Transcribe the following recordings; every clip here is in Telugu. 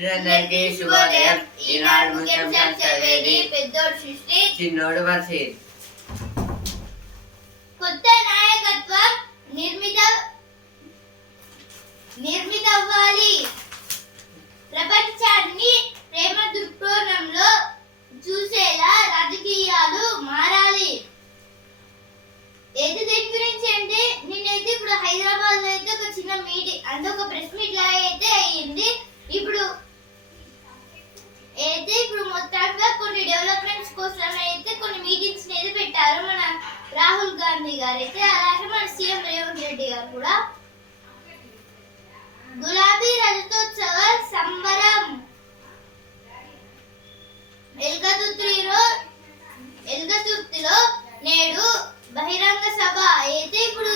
మిత్రులందరికీ శుభోదయం. ఈనాడు ముఖ్యాంశాలు చదివేది పెద్దోడు సృష్టి, చిన్నోడు వర్షిత్. కొత్త నాయకత్వం నిర్మితవ్వాలి. ప్రపంచాన్ని ప్రేమ దృక్కోణంలో చూసేలా రాజకీయాలు మారాలి. అయితే దేని గురించి అంటే నేనైతే ఇప్పుడు హైదరాబాద్ లో అయితే ఒక చిన్న మీటింగ్ అంటే ఒక ప్రెస్ మీట్ లాగా అయితే అయ్యింది. ఇప్పుడు మొత్తంగా కొన్ని డెవలప్మెంట్స్ కోసం అయితే కొన్ని మీటింగ్స్ అయితే పెట్టారు మన రాహుల్ గాంధీ గారు అయితే, అలాగే మన సీఎం రేవంత్ రెడ్డి గారు కూడా. గులాబీ రజతోత్సవ సంబరం ఎల్గతుర్తిలో నేడు బహిరంగ సభ అయితే ఇప్పుడు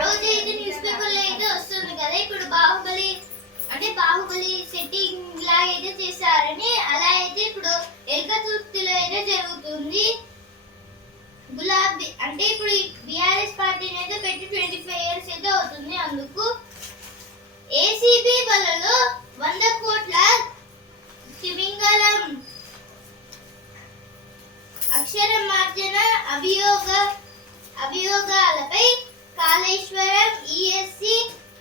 రోజు అయితే న్యూస్ పేపర్ లో అయితే వస్తుంది కదా. ఇప్పుడు బాహుబలి సెట్టింగ్ లాగా అయితే చేశారని, అలా అయితే ఇప్పుడు ఎల్కతుర్తిలో అయితే జరుగుతుంది. గులాబీ అంటే ఇప్పుడు బిఆర్ఎస్ పార్టీని అయితే పెట్టి 25 years అయితే అవుతుంది. అందుకు ఏసీబీ వలలో 100 కోట్ల తిమింగలం అక్షర మార్జన అభియోగాలపై కాళేశ్వరం ఈఎస్సీ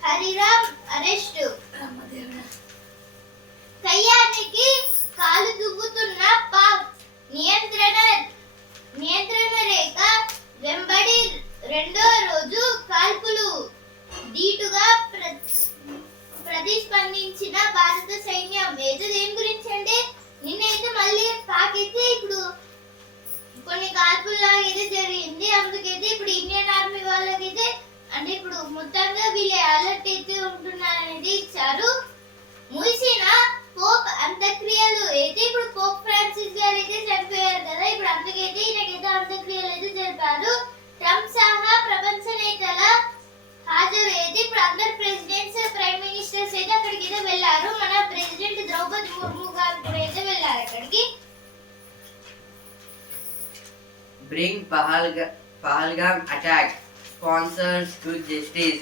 హరిరామ్ అరెస్టు. కయ్యానికి కాలు దువ్వుతున్న పాక్ నియంత్రణ రేఖ వెంబడి రెండో రోజు కాల్పులు ధీటుగా ప్రతిస్పందించిన భారత సైన్యం. అయితే దేని గురించి అంటే నిన్నైతే మళ్ళీ పాక్ అయితే ఇప్పుడు కొన్ని కాల్పుల్లాగా అయితే జరిగింది. అందుకైతే ఇప్పుడు ఇండియన్ ఆర్మీ వాళ్ళకైతే అంటే ఇప్పుడు మొత్తంగా వీళ్ళే అలర్ట్ అయితే ఉంటున్నారనేది ఇచ్చారు. ముగిసిన పోప్ అంత్యక్రియలు అయితే ఇప్పుడు పోప్ ఫ్రాన్సిస్ గారు అయితే చనిపోయారు కదా. ఇప్పుడు అందుకైతే ఈయనకైతే అంత్యక్రియలు అయితే జరిపారు. ట్రంప్ సహా ప్రపంచ నేతల హాజరు అయితే ఇప్పుడు అందరు ప్రెసిడెంట్స్ ప్రైమ్ మినిస్టర్స్ అయితే అక్కడికి అయితే వెళ్ళారు. మన ప్రెసిడెంట్ ద్రౌపది ముర్ము గారు కూడా అయితే వెళ్ళారు అక్కడికి. Bring Pahalgam attack sponsors to justice.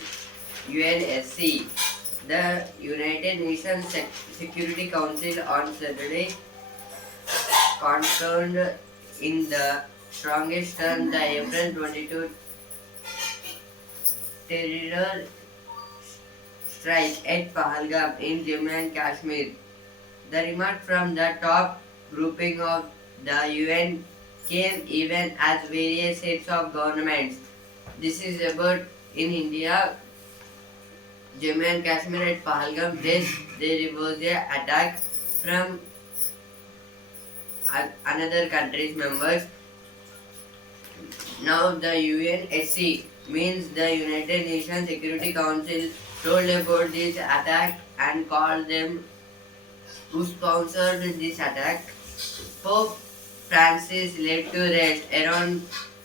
UNSC. The United Nations Security Council on Saturday concurred in the strongest term the April 22 terror strike at Pahalgam in Jammu and Kashmir. The remark from the top grouping of the UN came even as various heads of governments. This is about in India, Jammu and Kashmir at Pahalgam. There was a attack from another country's members. Now the UNSC means the United Nations Security Council told about this attack and called them who sponsored this attack. Pope Francis led to rest. Around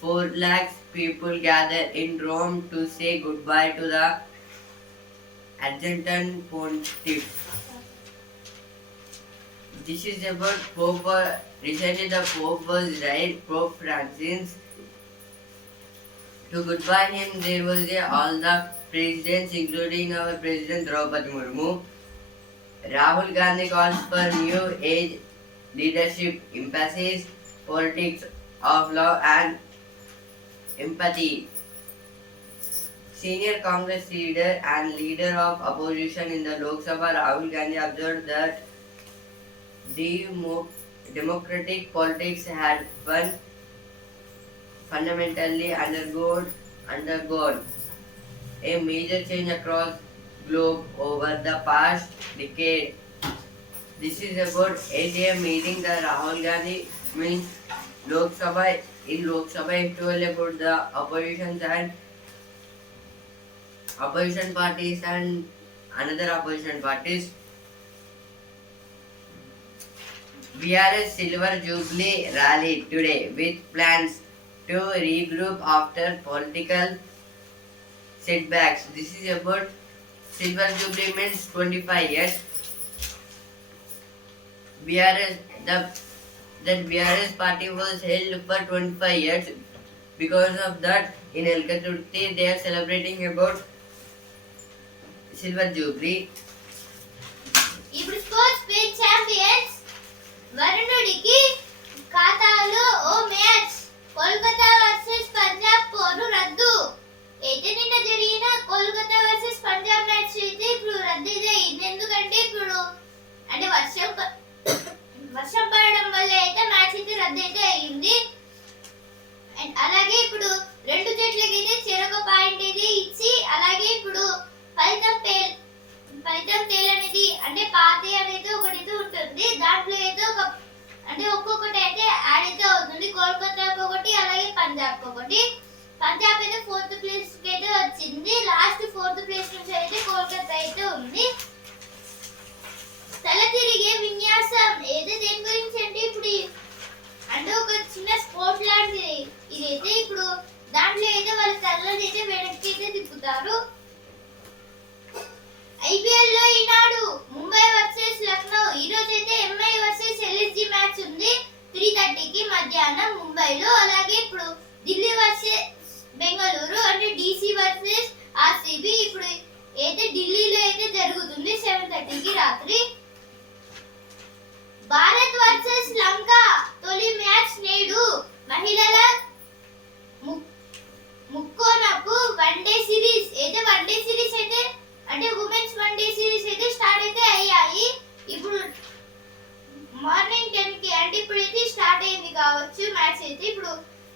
4 lakh people gathered in Rome to say goodbye to the Argentine Pontiff. This is about Pope. Recently the Pope was right, Pope Francis. To goodbye him, there was all the presidents, including our President Draupadi Murmu. Rahul Gandhi calls for new age leadership, emphasis, politics of love and empathy. Senior Congress leader and leader of opposition in the Lok Sabha, Rahul Gandhi, observed that democratic politics had fundamentally undergone a major change across globe over the past decade. This is about 8 AM meeting the Rahul Gandhi means Lok Sabha. In Lok Sabha, he told about the opposition parties and another opposition parties. BRS Silver Jubilee rally today with plans to regroup after political setbacks. This is about Silver Jubilee means 25 years. That BRS party was held for 25 years. Because of that, in Elkaturti, they are celebrating about Silver Jubilee. ఇప్పుడు స్పోర్ట్స్ పేజ్ దాంట్లో అయితే ఒక్కొక్కటి అయితే యాడ్ అయితే అవుతుంది. కోల్కతాకి ఒకటి, అలాగే పంజాబ్ ఒకటి. పంజాబ్ అయితే 4th ప్లేస్ కి అయితే వచ్చింది. లాస్ట్ 4th ప్లేస్ నుంచి అయితే కోల్కతా అయితే ఉంది. తల తిరిగే విన్యాసం ఏదో దేని గురించి అంటే ఇప్పుడు ఒక చిన్న స్పోర్ట్ లాంటిది. ఇదైతే ఇప్పుడు దాంట్లో అయితే వాళ్ళ తలని అయితే వెనక్కి అయితే తిప్పుతారు. ఐపీఎల్ లో ఈనాడు ముంబై వర్సెస్ లక్నో. ఈ రోజు అయితే ఎంఐ వర్సెస్ ఎల్ఎస్జి మ్యాచ్ ఉంది 3:30 కి మధ్యాహ్నం ముంబైలో. అలాగే ఇప్పుడు ఢిల్లీ వర్సెస్ బెంగళూరు అంటే డీసీ వర్సెస్ ఆర్సీబీ ఇప్పుడు అయితే ఢిల్లీలో అయితే జరుగుతుంది 7:30 కి రాత్రి. భారత్ వర్సెస్ లంక తొలి మ్యాచ్ నేడు. మహిళల ముక్కోనపు వన్డే సిరీస్ అయితే అంటే ఉమెన్స్ వన్డే సిరీస్ అయితే స్టార్ట్ అయితే అయ్యాయి. ఇప్పుడు మార్నింగ్ 10 కి అంటే ఇప్పుడు అయితే స్టార్ట్ అయింది కావచ్చు మ్యాచ్ అయితే. ఇప్పుడు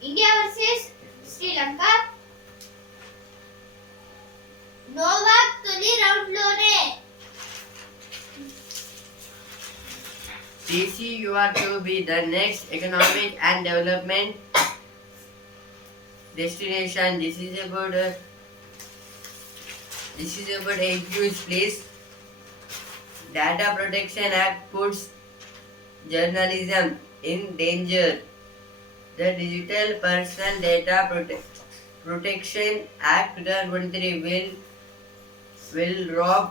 ఇండియా వర్సెస్ శ్రీలంక. నోవాక్ తొలి రౌండ్ లోనే TC, you are to be the next economic and development destination. This is about a huge place. Data Protection Act puts journalism in danger. The Digital Personal Data Protection Act 2023 will rob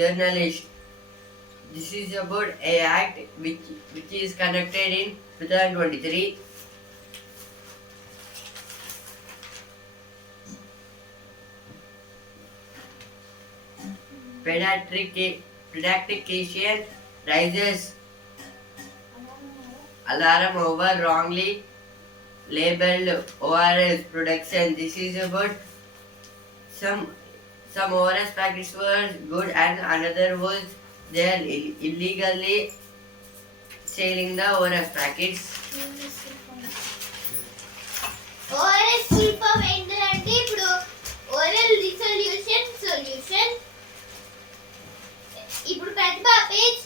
journalists. This is about a act which is conducted in 2023. Pediatrician raises alarm over wrongly labeled ORS production. This is about some ORS packets were good and another was they are illegally selling the ORS packets. ORS శిల్పం ఏంటంటే ఇప్పుడు ఓరల్ సొల్యూషన్. ఇప్పుడు ప్రతిభ పేజ్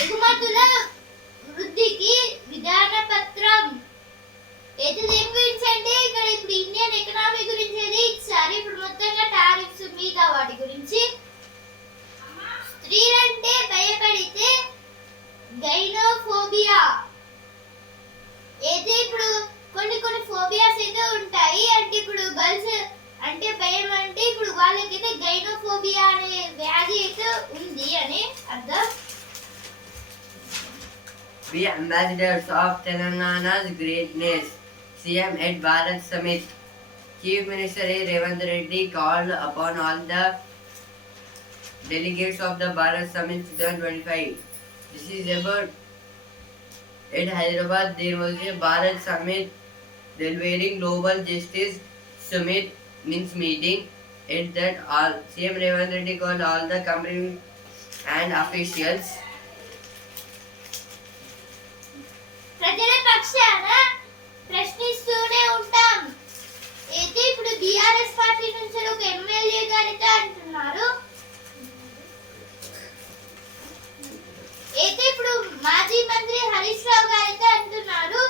ఎగుమతుల వృద్ధికి విధాన పత్రం. అయితే దేని గురించి అంటే ఇక్కడ ఇప్పుడు ఇండియన్ ఎకనామీ గురించి అయితే ఇచ్చారు. ఇప్పుడు మొత్తంగా టారిఫ్స్ మిగతా వాటి గురించి. స్త్రీలంటే భయపడితే గైనోఫోబియా. అయితే ఇప్పుడు కొన్ని ఫోబియాస్ అయితే ఉంటాయి. అంటే ఇప్పుడు గర్ల్స్ అంటే భయం అంటే ఇప్పుడు వాళ్ళకైతే గైనోఫోబియా అనే వ్యాధి అయితే ఉంది అని అర్థం. We ambassadors of Telangana's greatness. CM at Bharat Summit. Chief Minister A. Revant Reddy called upon all the delegates of the Bharat Summit 2025. This is about at Hyderabad. There was a Bharat Summit delivering global justice summit means meeting. At that all CM Revant Reddy called all the company and officials. ప్రజల పక్షాన ప్రశ్నిస్తూనే ఉంటాం. అయితే ఇప్పుడు బీఆర్ఎస్ పార్టీ నుంచి ఒక ఎమ్మెల్యే గారితో అంటున్నారు. అయితే ఇప్పుడు మాజీ మంత్రి హరీష్ రావు గారితో అంటున్నారు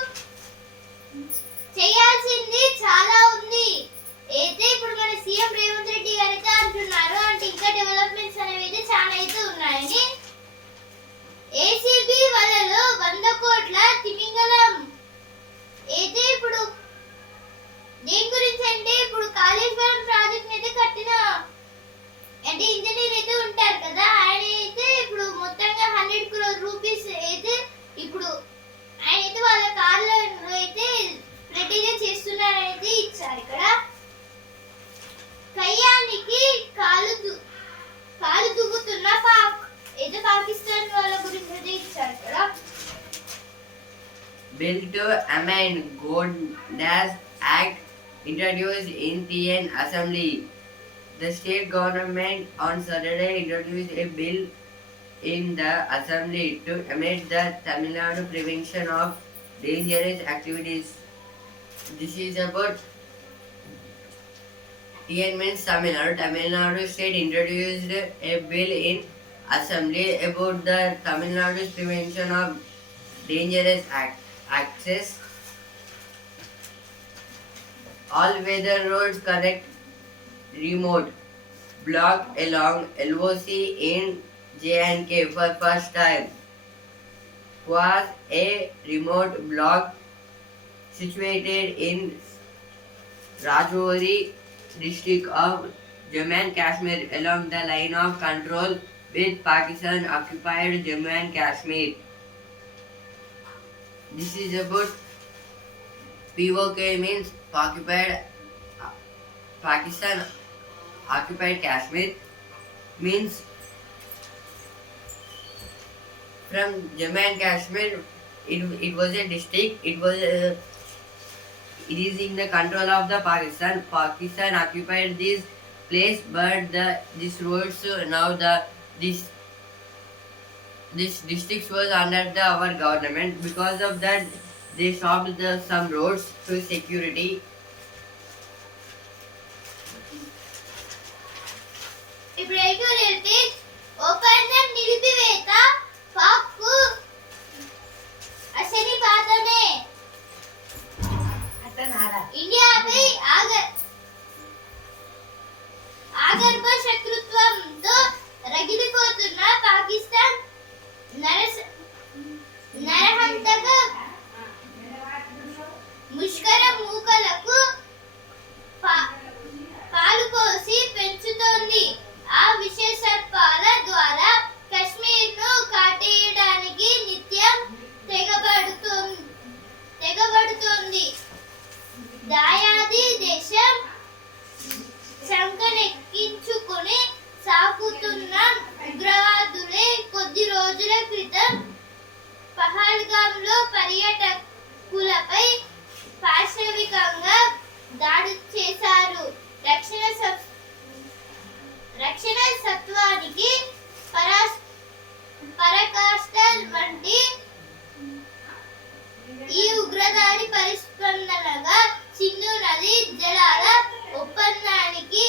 చేయాల్సింది చాలా ఉంది. అయితే ఇప్పుడు మన సీఎం రేవంత్ రెడ్డి గారితో అంటున్నారు అంటే ఇంకా డెవలప్మెంట్స్ అనేవి అయితే చాలా అయితే ఉన్నాయని. ఏసీబీ వలలో 100 కోట్ల తిమింగలం. అయితే ఇప్పుడు దేని గురించి అంటే ఇప్పుడు కాళేశ్వరం ప్రాజెక్ట్ అయితే కట్టిన అంటే ఇంజనీర్ అయితే ఉంటారు కదా ఆయన అయితే ఇప్పుడు మొత్తంగా 100 crore రూపీస్ అయితే ఇప్పుడు ఆయన అయితే వాళ్ళ కార్లో అయితే రెడీగా చేస్తున్నారనేది ఇచ్చారు. ఇక్కడ కయ్యానికి కాలు దువ్వుతున్న అయితే పాకిస్తాన్ వాళ్ళ గురించి అయితే ఇచ్చారు ఇక్కడ. Bill to amend Gold Act introduced in TN Assembly. The state government on Saturday introduced a bill in the Assembly to amend the Tamil Nadu Prevention of Dangerous Activities. This is about TN means Tamil Nadu. Tamil Nadu state introduced a bill in Assembly about the Tamil Nadu's prevention of dangerous access. All weather roads connect remote block along LOC in J&K for first time. Was a remote block situated in Rajouri district of Jammu and Kashmir along the line of control with Pakistan occupied Jammu and Kashmir. This is about POK means Pakistan occupied Kashmir means from Jammu and Kashmir. It was a district. It is in the control of the Pakistan. Pakistan occupied this place, but this roads now this district was under our government. Because of that, they stopped some roads to security. ఇప్పుడు ఎటు రిపీట్ ఒప్పందం నిలిపివేత పాక్కు అసలు పాతమే ఇండియాపై ఆగర్భ శత్రుత్వంతో రగిలిపోతున్న పాకిస్తాన్ నరహంతక ముష్కర మూకలకు పాలు పోసి పెంచుతోంది. ఆ విషసర్పాల ద్వారా కశ్మీర్ను కాటేయడానికి నిత్యం తెగబడుతోంది. దాయాది దేశం సంకనెక్కించుకుని సాగుతున్న ఉగ్రవాదులే కొద్ది రోజుల క్రితం పహల్గాంలో పర్యాటకులపై పాశవికంగా దాడి చేశారు. రక్షణ సత్వానికి పరాకాష్ఠ వంటి ఈ ఉగ్రదాడి పరిస్పందనగా సింధు నది జలాల ఒప్పందానికి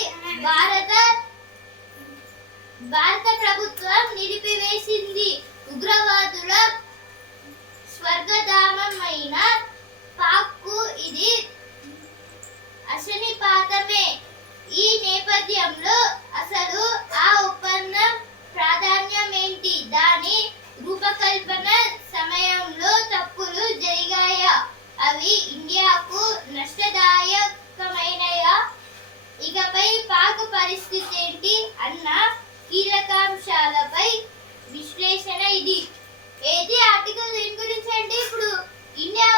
భారత ప్రభుత్వం నిలిపివేసింది. ఉగ్రవాదుల స్వర్గధామమైన పాక్కు ఇది అశనిపాతమే. ఈ నేపథ్యంలో అసలు ఆ ఒప్పందం ప్రాధాన్యం ఏంటి? దాని రూపకల్పన సమయంలో తప్పులు జరిగాయా? అవి ఇండియాకు నష్టదాయకమైనయా? ఇకపై పాక్ పరిస్థితి ఏంటి అన్న కీలకాంశాలపై విశ్లేషణ ఇది. ఏది ఆర్టికల్ దేని గురించి అంటే ఇప్పుడు ఇండియా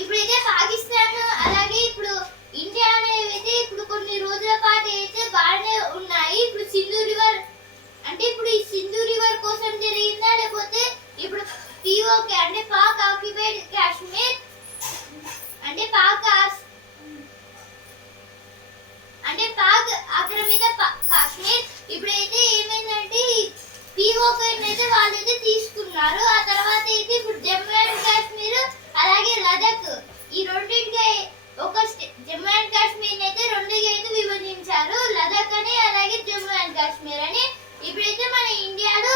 ఇప్పుడైతే పాకిస్తాన్ అలాగే ఇప్పుడు ఇండియా అనేవి ఇప్పుడు కొన్ని రోజుల పాటు అయితే బాగానే ఉన్నాయి. ఇప్పుడు సింధు రివర్ అంటే ఇప్పుడు ఈ సింధు రివర్ కోసం జరిగిందా లేకపోతే ఇప్పుడు పిఓకే అంటే పాక్ ఆక్యుపైడ్ కాశ్మీర్ అంటే పాక్ ఆక్రమిత కాశ్మీర్ ఇప్పుడైతే ఏమైందంటే పిఓకే అయితే వాళ్ళైతే తీసుకున్నారు. ఆ తర్వాత అయితే ఇప్పుడు జమ్మూ అండ్ కాశ్మీర్ అలాగే లదాఖ్ ఈ రెండింటికి ఒక జమ్మూ అండ్ కాశ్మీర్ అయితే రెండుగా అయితే విభజించారు. లదాఖ్ అని అలాగే జమ్మూ అండ్ కాశ్మీర్ అని. ఇప్పుడైతే మన ఇండియాలో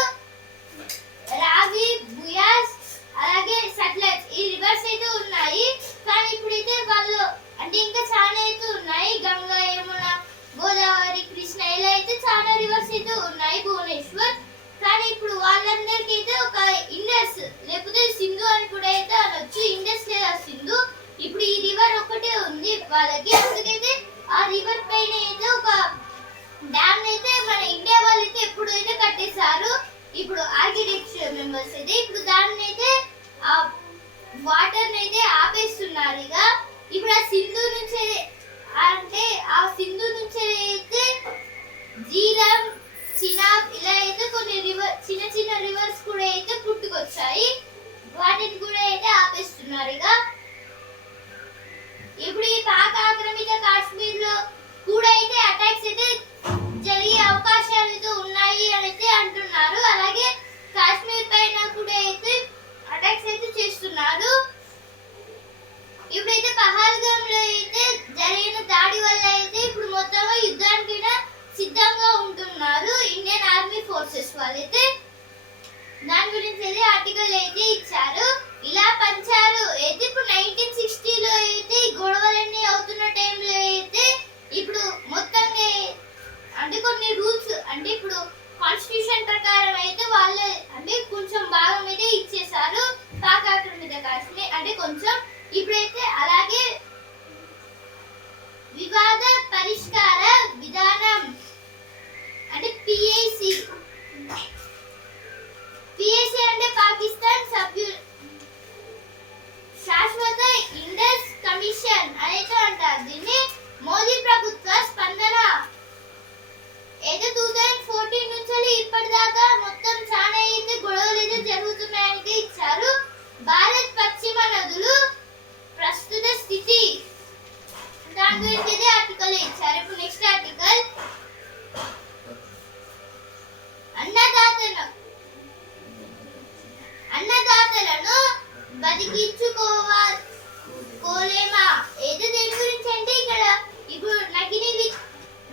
రావి బుయాస్ అలాగే సట్లెజ్ ఈ రివర్స్ అయితే ఉన్నాయి. కానీ ఇప్పుడైతే వాళ్ళు అంటే ఇంకా చాలా అయితే ఉన్నాయి. గంగా యమున గోదావరి కృష్ణ ఇలా అయితే చాలా రివర్స్ అయితే ఉన్నాయి భువనేశ్వర్. కానీ ఇప్పుడు వాళ్ళందరికీ అయితే ఒక ఇండస్ లేకపోతే సింధు అని కూడా అయితే అనొచ్చు. ఇండస్ లేదా సింధు ఇప్పుడు ఈ రివర్ ఒకటే ఉంది వాళ్ళకి. అందుకైతే ఆ రివర్ పైన అయితే ఒక డ్యామ్ అయితే మన ఇండియా వాళ్ళు అయితే ఎప్పుడైతే కట్టేశారు. ఇప్పుడు ఆర్కిటెక్చర్ మెంబర్స్ అయితే ఇప్పుడు దాన్ని అయితే ఆ వాటర్ అయితే ఆపేస్తున్నారు. ఇక ఇప్పుడు ఆ సింధు నుంచి అంటే ఆ సింధు నుంచి అయితే జీలం చినాబ్ ఇలా అయితే కొన్ని చిన్న చిన్న రివర్స్ కూడా అయితే పుట్టుకొచ్చాయి. వాటిని కూడా అయితే ఆపేస్తున్నారు. ఇక ఇప్పుడు ఈ పాక్ ఆక్రమిత కాశ్మీర్ లో కూడా అయితే అటాక్స్ అయితే జరిగే అవకాశాలు అయితే ఉన్నాయి అని అయితే అంటున్నారు. అలాగే కాశ్మీర్ పైన కూడా అయితే అటాక్స్ అయితే చేస్తున్నారు. ఇప్పుడైతే పహల్గామ్ లో అయితే జరిగిన దాడి వల్ల అయితే ఇప్పుడు మొత్తం యుద్ధానికి సిద్ధంగా ఉంటున్నారు ఇండియన్ ఆర్మీ ఫోర్సెస్. ఆర్టికల్ అయితే ఇచ్చారు. ఇలా పంచారు. అయితే ఇప్పుడు 1960లో అయితే ఈ గొడవలన్నీ అవుతున్న టైంలో అయితే ఇప్పుడు మొత్తంగా అంటే కొన్ని రూల్స్ అంటే ఇప్పుడు కాన్స్టిట్యూషన్ ప్రకారం అయితే వాళ్ళు అంటే కొంచెం భాగం అయితే ఇచ్చేసారు పాక్ ఆక్రమిత కాశ్మీర్ అంటే కొంచెం. ఇప్పుడైతే అలాగే వివాద పరిష్కార విధానం అంటే పిఐసి అంటే పాకిస్తాన్ సభ్యులు శాశ్వత ఇండస్ కమిషన్ అయితే అంటారు దీన్ని. మోదీ ప్రభుత్వ స్పందన అయితే 2014 నుంచి ఇప్పటిదాకా మొత్తం చాలా అయితే గొడవలు అయితే జరుగుతున్నాయని ఇచ్చారు. భారత్ పశ్చిమ నదులు ప్రస్తుత స్థితి దాని గురించి అయితే ఆర్టికల్ ఇచ్చారు. ఇప్పుడు నెక్స్ట్ ఆర్టికల్ అన్నదాతలను బతికించుకోలేమా ఏదో దేని గురించి అంటే ఇక్కడ ఇప్పుడు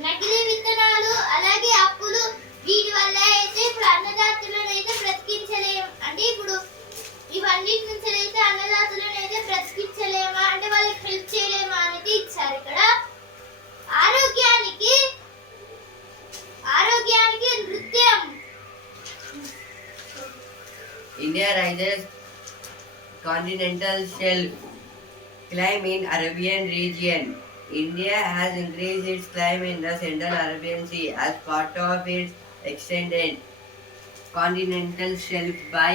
నకిలీ విత్తనాలు అలాగే అప్పులు వీటి వల్ల అయితే ఇప్పుడు అన్నదాతలను అయితే బ్రతికించలేము అంటే ఇప్పుడు ఇవన్నిటి నుంచి అయితే అన్నదాతలను అయితే బ్రతికించలేమా అంటే వాళ్ళకి హెల్ప్ చేయలేమా అనేది ఇచ్చారు. ఇక్కడ ఆరోగ్యానికి నృత్యం. India rises continental shelf climb in Arabian region. India has increased its climb in the Central Arabian Sea as part of its extended continental shelf by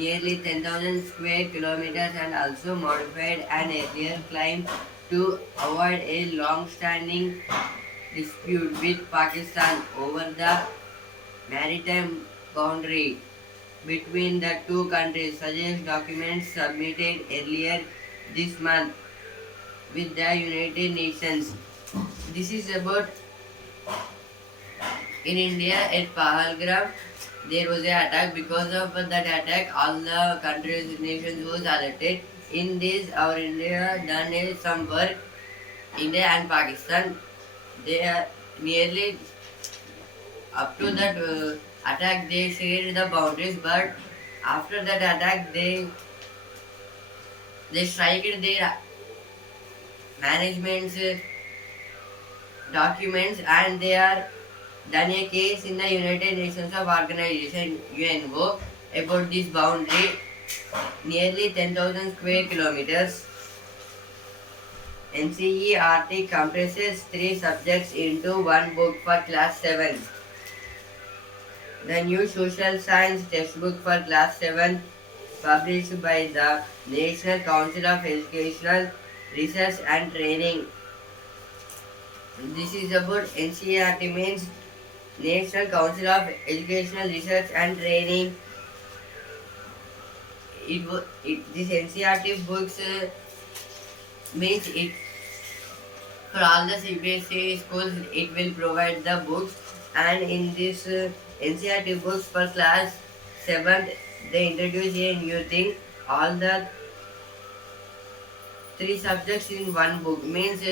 nearly 10,000 square kilometers and also modified an earlier climb to avoid a long-standing dispute with Pakistan over the maritime boundary between the two countries, suggest documents submitted earlier this month with the United Nations. This is about in India at Pahalgram. There was an attack. Because of that attack, all the countries, nations was alerted. In this, our India done some work. India and Pakistan, they are nearly up to that attack. They shared the boundaries, but after that attack, they striked their management's documents, and they are done a case in the United Nations of Organization UNO about this boundary, nearly 10,000 square kilometers. NCERT compresses 3 subjects into one book for class 7. The new social science textbook for class 7 published by the National Council of Educational Research and Training. This is about NCERT means National Council of Educational Research and Training. This NCERT books means it for all the CBSE schools it will provide the books, and in this NCERT books for class 7th they introduce a new thing. All the 3 subjects in one book means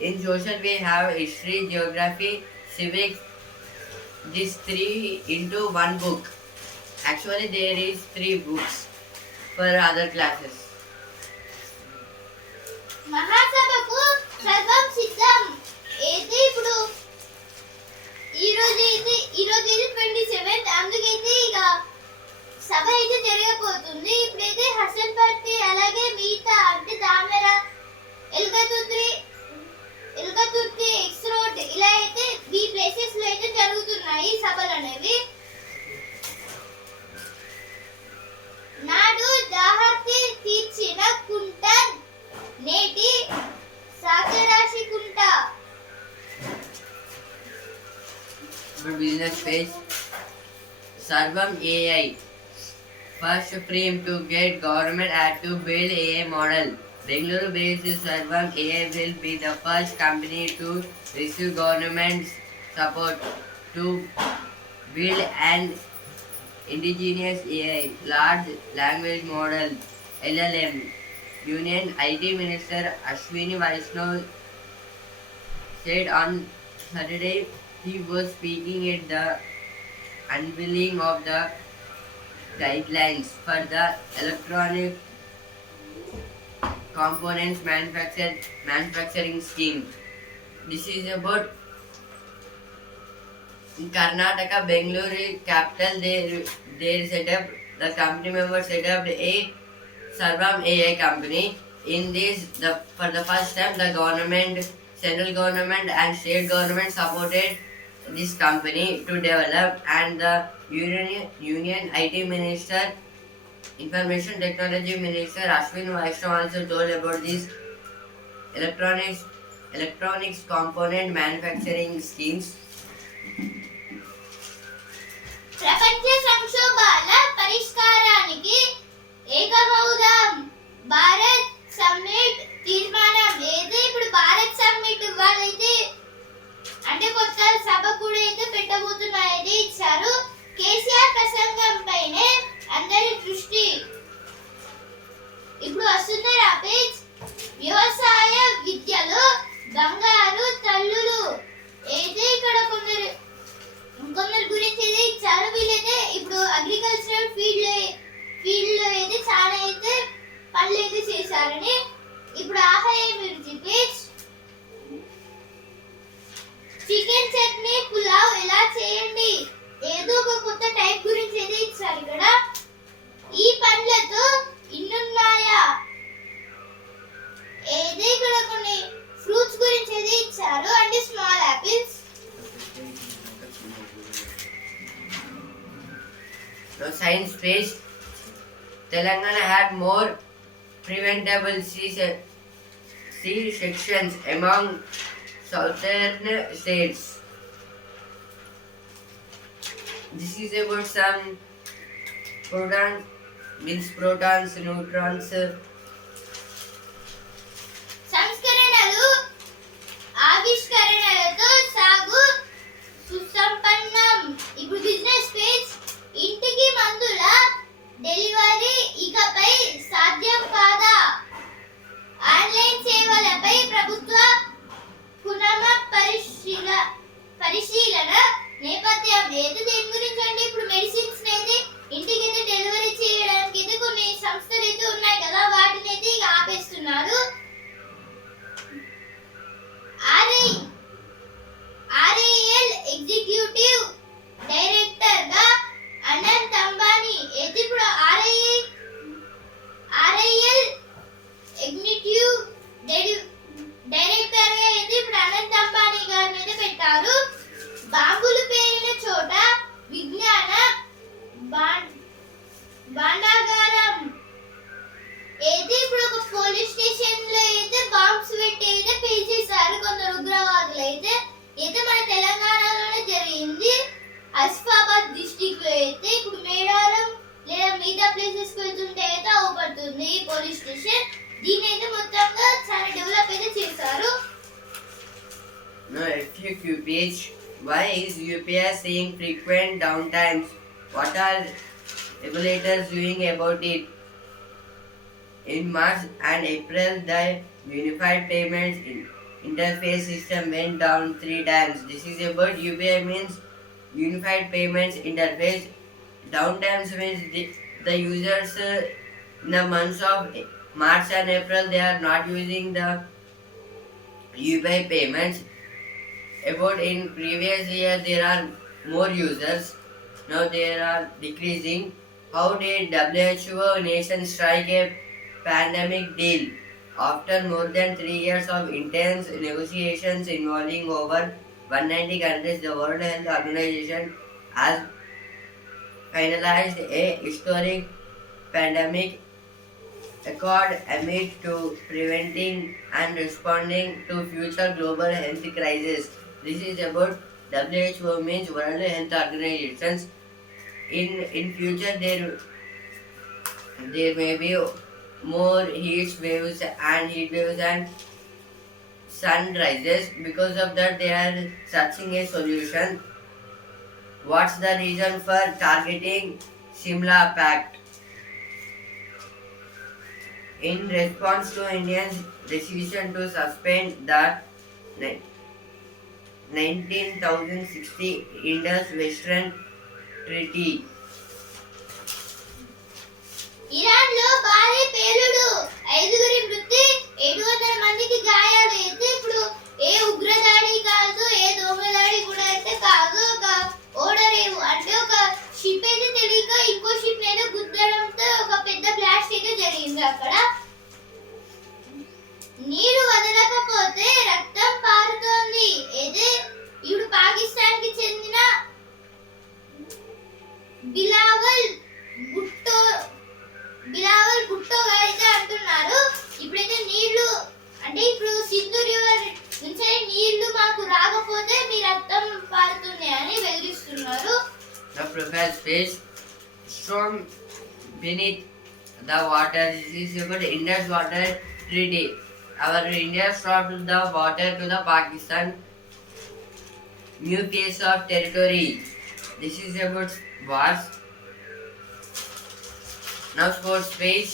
in social we have history, geography, civics. These 3 into one book. Actually there is 3 books for other classes. మహాసభకు సర్వం సిద్ధం. అయితే ఇప్పుడు ఈ రోజు ఇది 27th, అందుకైతే ఇక సభ అయితే జరగబోతుంది. ఇప్పుడైతే హసన్పర్తి అలాగే మిగతా అంటే దామెర, ఎల్కతుర్తి, ఎక్స్ రోడ్ ఇలా అయితే ఈ ప్లేసెస్ లో అయితే జరుగుతున్నాయి సభలు అనేవి. నాడు దాహర్తి తీర్చిన కుంటన్ నేటి సాగరాశి కుంట. Business page. Sarvam AI. First frame to get government had to build AI model. Bengaluru based Sarvam AI will be the first company to receive government support to build an indigenous AI large language model LLM. Union IT Minister Ashwini Vaishnaw said on Saturday he was speaking at the unveiling of the guidelines for the electronic components manufacturing scheme. This is about in Karnataka, Bengaluru capital. They set up the company members set up a Sarvam AI company. In this, for the first time, the government, central government, and state government supported this company to develop, and the Union IT Minister, Information Technology Minister Ashwin Vaishnaw also told about this electronics electronics component manufacturing schemes. ప్రపంచ సంక్షోభాల పరిష్కారానికి ఏకమవుదాం భారత్ సమ్మిట్ తీర్మానం ఏది ఇప్పుడు భారత్ సమ్మిట్ వాళ్ళైతే అంటే కొత్త సభ కూడా అయితే పెట్టబోతున్నారైతే ఇచ్చారు. కేసీఆర్ ప్రసంగం పైనే అందరి దృష్టి ఇప్పుడు వస్తుంది రాపేజ్. వ్యవసాయ విద్యలో బంగారు తల్లులు అయితే ఇక్కడ కొందరు గురించి అయితే ఇచ్చారు. వీళ్ళైతే ఇప్పుడు అగ్రికల్చరల్ ఫీల్డ్ లో అయితే చాలా అయితే పనులు అయితే చేశారని ఇప్పుడు ఆహాయ మిర్చి పేజ్. చికెన్ చట్నీ పులావ్ ఎలా చేయండి ఏదో ఒక కొత్త టైప్ గురించి అయితే ఇచ్చారు ఇక్కడ. ఈ పండ్లతో ఇన్నున్నాయా ఏదో ఇక్కడ కొన్ని ఫ్రూట్స్ గురించి అయితే ఇచ్చారు అంటే small apples. Now, science page. Telangana had more preventable C-sections among southern states. This is about some protons, neutrons. సంస్కరణలు ఆవిష్కరణలతో సాగు సుసంపన్నం. ఇప్పుడు బిజినెస్ పేజ్. ఇంటికి మందుల డెలివరీ ఇకపై సాధ్యం కాదా? ఆన్లైన్ సేవలపై ప్రభుత్వ పరిశీలన నేపథ్యం ఏది దేని గురించి అంటే ఇప్పుడు మెడిసిన్స్ అయితే ఇంటికి అయితే డెలివరీ చేయడానికి అయితే కొన్ని సంస్థలు అయితే ఉన్నాయి కదా వాటిని అయితే ఇక ఆపేస్తున్నారు. ఆర్ఐఎల్ ఎగ్జిక్యూటివ్ డైరెక్టర్ గా అనంత్ అంబానీ అయితే ఇప్పుడు ఆర్ఐఎల్ ఎగ్జిక్యూటివ్ డైరెక్టర్ గా అయితే ఇప్పుడు అనంత్ అంబానీ గారిని అయితే పెట్టారు. బాంబులు పేరిన చోట విజ్ఞాన భాండాగారం అయితే ఇప్పుడు ఒక పోలీస్ స్టేషన్ లో అయితే బాంబ్స్ పెట్టి అయితే పేల్చేశారు కొందరు ఉగ్రవాదులు అయితే మన తెలంగాణలోనే జరిగింది. ఆసిఫాబాద్ డిస్ట్రిక్ట్ లో అయితే ఇప్పుడు మేడారం లేదా మిగతా ప్లేసెస్ కి వెళ్తుంటే అయితే అవపడుతుంది ఈ పోలీస్ స్టేషన్. దీన్ని అయితే మొత్తంగా చాలా డెవలప్ అయితే చేశారు. Now, FAQ page. Why is UPS seeing frequent downtimes? What are regulators doing about it? In March and April, the Unified Payments Interface System went down 3 times. This is about UPI means Unified Payments Interface. Downtimes means the users in the months of March and April they are not using the UPI payments. About in previous year there are more users. Now they are decreasing. How did WHO nation strike a pandemic deal? After more than 3 years of intense negotiations involving over 190 countries, the World Health Organization has finalized a historic pandemic accord amid to preventing and responding to future global health crises. This is about WHO means World Health Organizations. In future there may be more heat waves and sun rises. Because of that they are searching a solution. What's the reason for targeting Shimla Pact? In response to India's decision to suspend the 1960 Indus Western Treaty, పుట్టోగా అయితే అంటున్నారు. ఇప్పుడైతే నీళ్లు అంటే ఇప్పుడు సింధు రివర్ నుంచి నీళ్లు మాకు రాకపోతే మీ రక్తం పారుతుంది అని బెదిరిస్తున్నారు. The propel space storm beneath the water. This is about Indus Water Treaty. Our India stopped the water to the Pakistan. New piece of territory. This is about wars. Now sports page.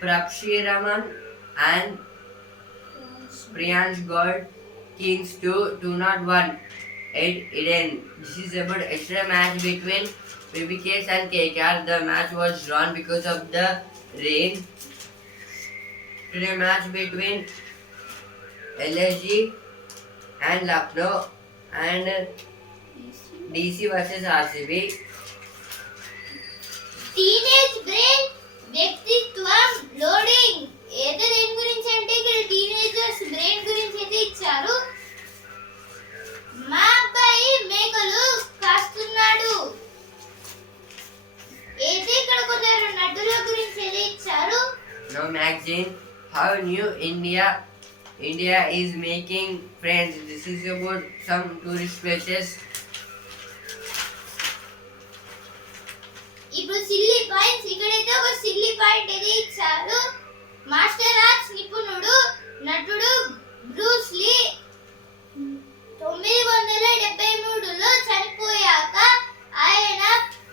Prabshiraman and Priyansh God Kings 2-1 at Eden. This is about extra match between BBKs and KKR. The match was drawn because of the rain. Today match between LSG and Lucknow and DC versus RCB. Teenage brain వ్యక్తిత్వం లోడింగ్ ఏదో దేని గురించి అంటే ఇక్కడ టీనేజర్స్ బ్రెయిన్ గురించి అయితే ఇచ్చారు. మా అబ్బాయి మేకలు కాస్తున్నాడు అయితే ఇక్కడ కొందరు నటుల గురించి అయితే ఇచ్చారు. Now magazine, how new India is making friends. This is about some tourist places. ఇప్పుడు సిల్లీ పాయింట్స్ ఇక్కడైతే ఒక సిల్లీ పాయింట్ అయితే ఇచ్చారు. మాస్టర్ ఆర్ట్స్ నిపుణుడు నటుడు బ్రూస్ లీ 973లో చనిపోయాక ఆయన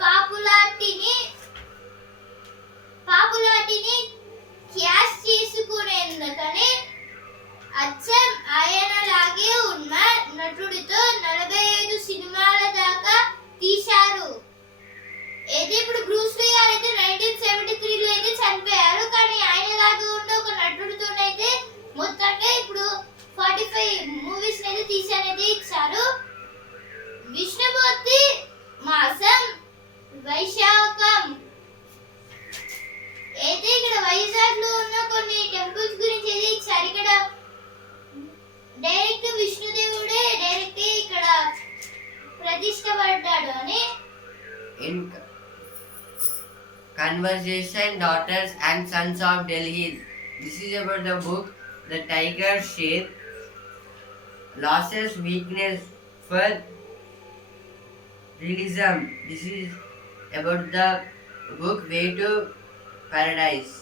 పాపులారిటీని క్యాష్ చేసుకునేందుకని అచ్చం ఆయనలాగే ఉన్న నటుడితో 45 సినిమాల దాకా తీశారు. అయితే ఇప్పుడు బ్రూస్ లీ గారు అయితే 1973లో అయితే చనిపోయారు. కానీ ఆయనలాగా ఉండే ఒక నటుడితోనైతే మొత్తంగా ఇప్పుడు 45 మూవీస్ అయితే తీసానైతే ఇచ్చారు. విష్ణుమూర్తి మాసం వైశాఖం అయితే ఇక్కడ వైజాగ్ లో ఉన్న కొన్ని టెంపుల్స్ గురించి అయితే ఇచ్చారు. ఇక్కడ డైరెక్ట్ విష్ణుదేవుడే డైరెక్ట్ ఇక్కడ ప్రతిష్ఠ పడ్డాడు అని. In Conversation, Daughters and Sons of Delhi. This is about the book The Tiger Share. Losses, weakness for realism. This is about the book Way to Paradise.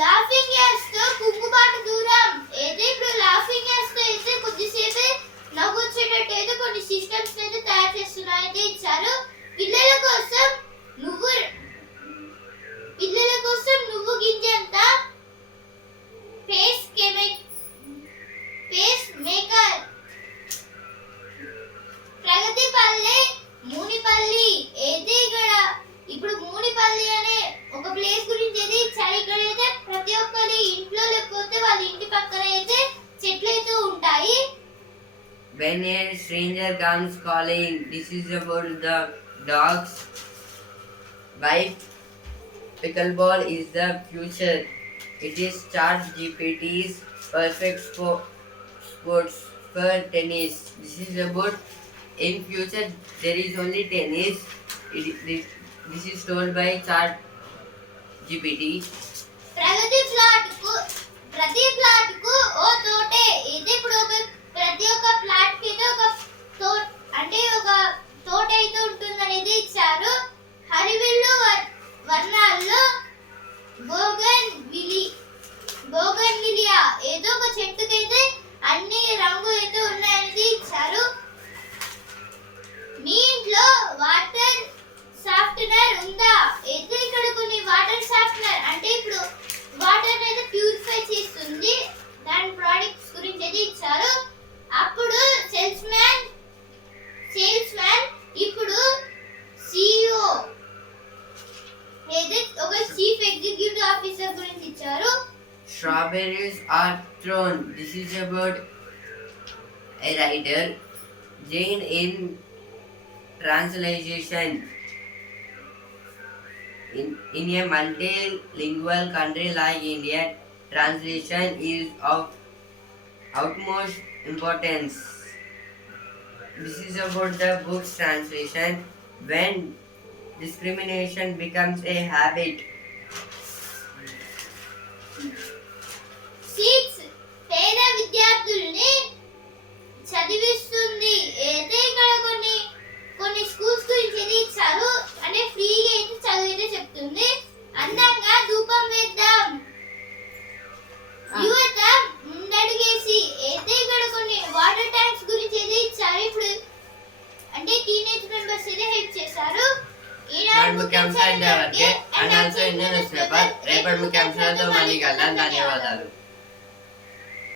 Laughing gas తో కుంగుబాటు దూరం అయితే ఇప్పుడు లాఫింగ్ గ్యాస్ తో అయితే కొద్దిసేపు నవ్వొచ్చేటట్టు అయితే కొన్ని సిస్టమ్స్ అయితే తయారు చేస్తున్నారైతే ఇచ్చారు. పిల్లల కోసం నువ్వు గింజంత పేస్ మేకర్ ప్రగతిపల్లి మూనిపల్లి అయితే ఇక్కడ ఇప్పుడు మూనిపల్లి అనే ఒక ప్లేస్ గురించి అయితే ఇచ్చారు. ఇక్కడ అయితే ప్రతి ఒక్కరి ఇంట్లో లేకపోతే వాళ్ళ ఇంటి పక్కన అయితే చెట్లు అయితే ఉంటాయి. When a stranger comes calling, this is about the dogs. Why pickleball is the future. It is ChatGPT's perfect sports for tennis. This is about in future there is only tennis. This is told by ChatGPT. ప్రతి ప్లాట్ కు ఓ తోటే ఇది ఇప్పుడు ప్రతి ఒక్క ప్లాట్ కి అయితే ఒక తోట అయితే ఉంటుందనేది ఇచ్చారు. హరివిల్లు వర్ణాల్లో బోగన్ విలియా ఏదో ఒక చెట్టుకైతే అన్ని రంగులు అయితే ఉన్నాయనేది ఇచ్చారు. మీ ఇంట్లో వాటర్ సాఫ్ట్నర్ ఉందా అయితే ఇక్కడ కొన్ని వాటర్ సాఫ్ట్నర్ అంటే ఇప్పుడు వాటర్ అయితే ప్యూరిఫై చేస్తుంది దాని ప్రొడక్ట్స్ గురించి అయితే ఇచ్చారు. అప్పుడు సేల్స్ మ్యాన్ ఇప్పుడు CEO అయితే ఒక చీఫ్ ఎగ్జిక్యూటివ్ ఆఫీసర్ గురించి ఇచ్చారు. Strawberries are thrown. This is about a writer, Jane in translation. In a multilingual country like India, translation is of utmost importance. This is about the book's translation when discrimination becomes a habit. 6 పేద విద్యార్థుల్ని చదివిస్తుంది. అయితే ఇక్కడ కొన్ని స్కూల్స్ గురించి అయితే ఇచ్చారు, అంటే ఫ్రీగా అయితే చదివితే చెప్తుంది. అందంగా ధూపం వేద్దాం, యువత ముందడుగేసి. అయితే ఇక్కడ కొన్ని వాటర్ ట్యాంక్స్ గురించి అయితే ఇచ్చారు. ఇప్పుడు అంటే టీనేజ్ మెంబర్స్ అయితే హెల్ప్ చేశారు. ఈనాడు ముఖ్యాంశాలు ఇంతవరకే. And also in news paper రేపటి ముఖ్యాంశాలతో మళ్ళీ కలుద్దాం. ధన్యవాదాలు.